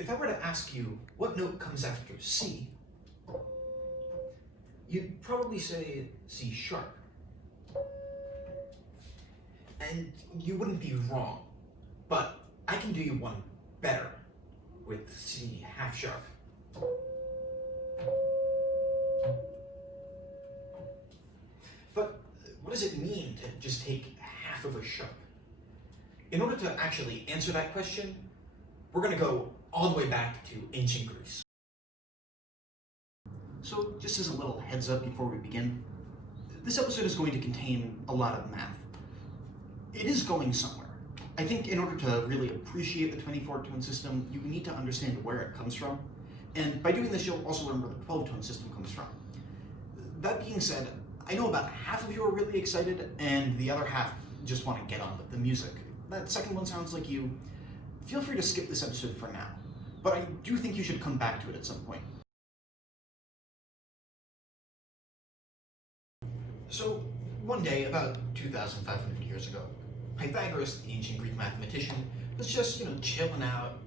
If I were to ask you what note comes after C, you'd probably say C sharp. And you wouldn't be wrong, but I can do you one better with C half sharp. But what does it mean to just take half of a sharp? In order to actually answer that question, we're going to go all the way back to ancient Greece. So just as a little heads up before we begin, this episode is going to contain a lot of math. It is going somewhere. I think in order to really appreciate the 24-tone system, you need to understand where it comes from. And by doing this, you'll also learn where the 12-tone system comes from. That being said, I know about half of you are really excited, and the other half just want to get on with the music. That second one sounds like you. Feel free to skip this episode for now, but I do think you should come back to it at some point. So, one day, about 2,500 years ago, Pythagoras, the ancient Greek mathematician, was just, chilling out,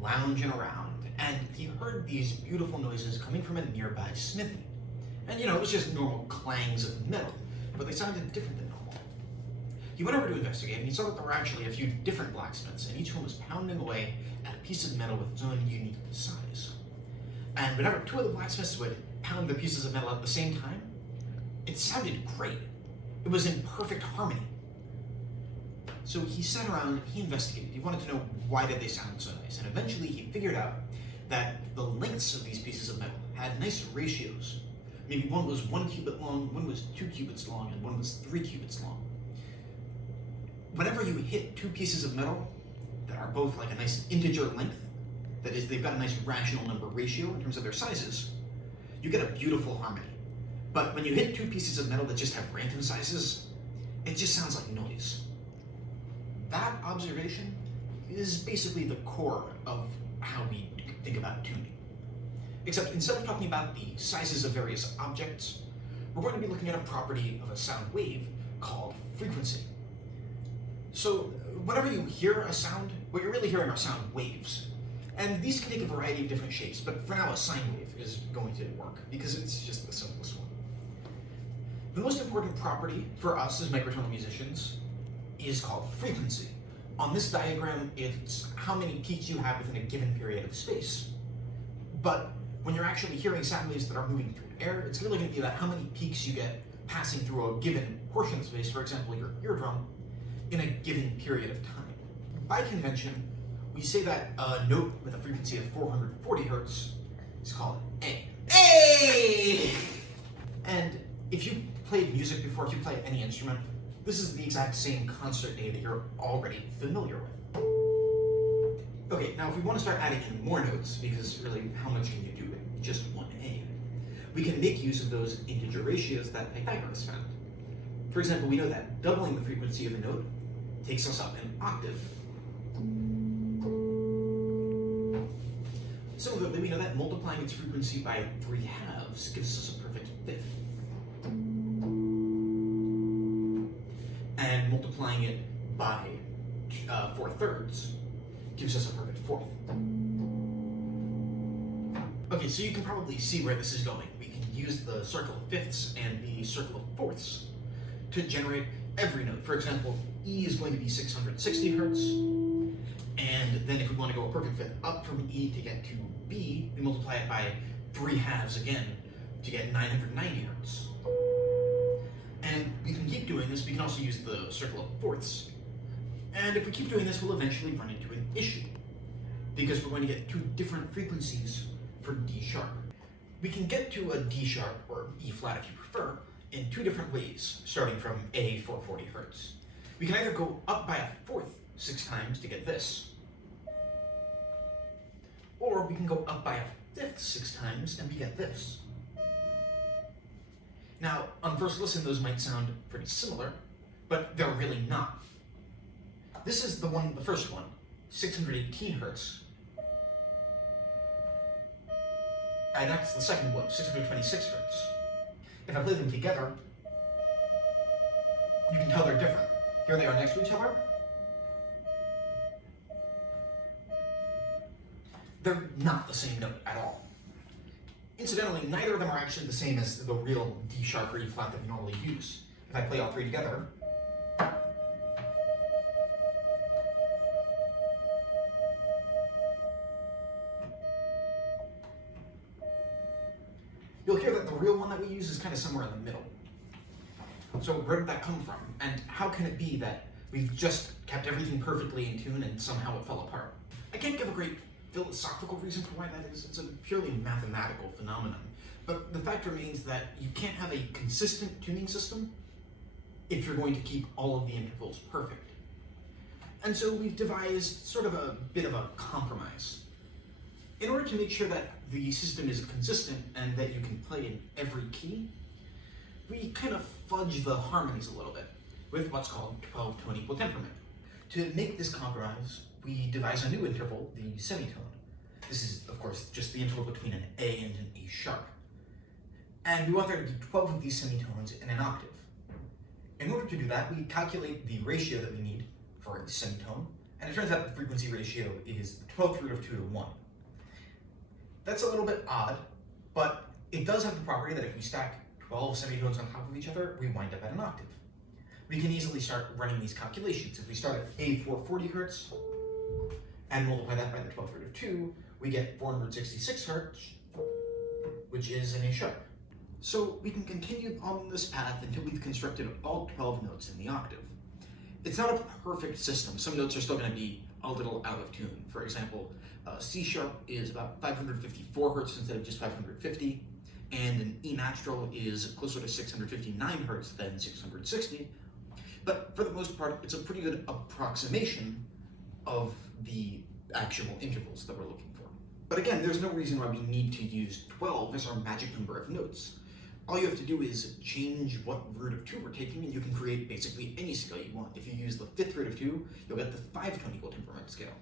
lounging around, and he heard these beautiful noises coming from a nearby smithy. And, it was just normal clangs of metal, but they sounded different than normal. He went over to investigate, and he saw that there were actually a few different blacksmiths, and each one was pounding away at a piece of metal with its own unique size. And whenever two of the blacksmiths would pound the pieces of metal at the same time, it sounded great. It was in perfect harmony. So he sat around, he investigated, he wanted to know why did they sound so nice, and eventually he figured out that the lengths of these pieces of metal had nice ratios. Maybe one was 1 cubit long, one was 2 cubits long, and one was 3 cubits long. Whenever you hit two pieces of metal that are both like a nice integer length, that is, they've got a nice rational number ratio in terms of their sizes, you get a beautiful harmony. But when you hit two pieces of metal that just have random sizes, it just sounds like noise. That observation is basically the core of how we think about tuning. Except instead of talking about the sizes of various objects, we're going to be looking at a property of a sound wave called frequency. So whenever you hear a sound, what you're really hearing are sound waves. And these can take a variety of different shapes, but for now a sine wave is going to work because it's just the simplest one. The most important property for us as microtonal musicians is called frequency. On this diagram, it's how many peaks you have within a given period of space. But when you're actually hearing sound waves that are moving through air, it's really going to be about how many peaks you get passing through a given portion of space, for example, your eardrum, in a given period of time. By convention, we say that a note with a frequency of 440 hertz is called A. A! And if you've played music before, if you play any instrument, this is the exact same concert A that you're already familiar with. Okay, now if we want to start adding in more notes, because really, how much can you do with just one A? We can make use of those integer ratios that Pythagoras found. For example, we know that doubling the frequency of a note takes us up an octave. Similarly, we know that multiplying its frequency by 3/2 gives us a perfect fifth. And multiplying it by 4/3 gives us a perfect fourth. Okay, so you can probably see where this is going. We can use the circle of fifths and the circle of fourths to generate every note. For example, E is going to be 660 hertz, and then if we want to go a perfect fifth up from E to get to B, we multiply it by 3/2 again to get 990 hertz. And we can keep doing this. We can also use the circle of fourths. And if we keep doing this, we'll eventually run into an issue, because we're going to get two different frequencies for D sharp. We can get to a D sharp, or E flat if you prefer, in two different ways, starting from A 440 hertz. We can either go up by a fourth 6 times to get this, or we can go up by a fifth 6 times and we get this. Now, on first listen, those might sound pretty similar, but they're really not. This is the first one, 618 hertz. And that's the second one, 626 hertz. If I play them together, you can tell they're different. Here they are next to each other. they're not the same note at all. Incidentally, neither of them are actually the same as the real D sharp or E flat that we normally use. If I play all three together, you'll hear that the real one that we use is kind of somewhere in the middle. So where did that come from? And how can it be that we've just kept everything perfectly in tune and somehow it fell apart? I can't give a great philosophical reason for why that is. It's a purely mathematical phenomenon. But the fact remains that you can't have a consistent tuning system if you're going to keep all of the intervals perfect. And so we've devised sort of a bit of a compromise. In order to make sure that the system is consistent and that you can play in every key, we kind of fudge the harmonies a little bit with what's called 12-tone equal temperament. To make this compromise, we devise a new interval, the semitone. This is, of course, just the interval between an A and an A sharp. And we want there to be 12 of these semitones in an octave. In order to do that, we calculate the ratio that we need for a semitone, and it turns out the frequency ratio is the 12th root of 2 to 1. That's a little bit odd, but it does have the property that if we stack 12 semitones on top of each other, we wind up at an octave. We can easily start running these calculations. If we start at A 440 hertz and multiply that by the 12th root of 2, we get 466 hertz, which is an A sharp. So we can continue on this path until we've constructed all 12 notes in the octave. It's not a perfect system. Some notes are still going to be a little out of tune. For example, C sharp is about 554 hertz instead of just 550, and an E natural is closer to 659 hertz than 660. But for the most part, it's a pretty good approximation of the actual intervals that we're looking for. But again, there's no reason why we need to use 12 as our magic number of notes. All you have to do is change what root of 2 we're taking, and you can create basically any scale you want. If you use the 5th root of 2, you'll get the 5-tone equal temperament scale.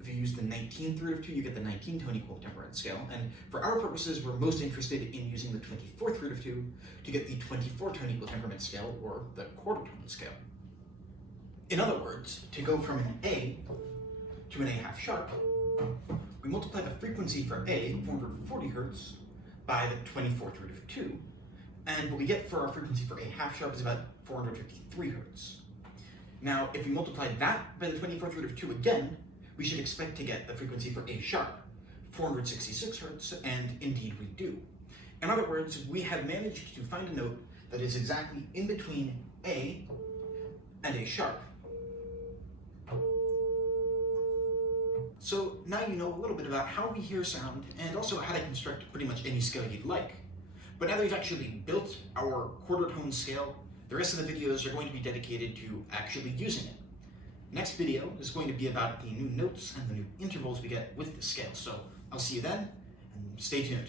If you use the 19th root of 2, you get the 19-tone equal temperament scale. And for our purposes, we're most interested in using the 24th root of 2 to get the 24-tone equal temperament scale, or the quarter-tone scale. In other words, to go from an A to an A half sharp, we multiply the frequency for A, 440 hertz, by the 24th root of 2. And what we get for our frequency for A half sharp is about 453 hertz. Now, if we multiply that by the 24th root of 2 again, we should expect to get the frequency for A sharp, 466 hertz, and indeed we do. In other words, we have managed to find a note that is exactly in between A and A sharp. So now you know a little bit about how we hear sound, and also how to construct pretty much any scale you'd like. But now that we've actually built our quarter tone scale, the rest of the videos are going to be dedicated to actually using it. Next video is going to be about the new notes and the new intervals we get with the scale. So I'll see you then, and stay tuned.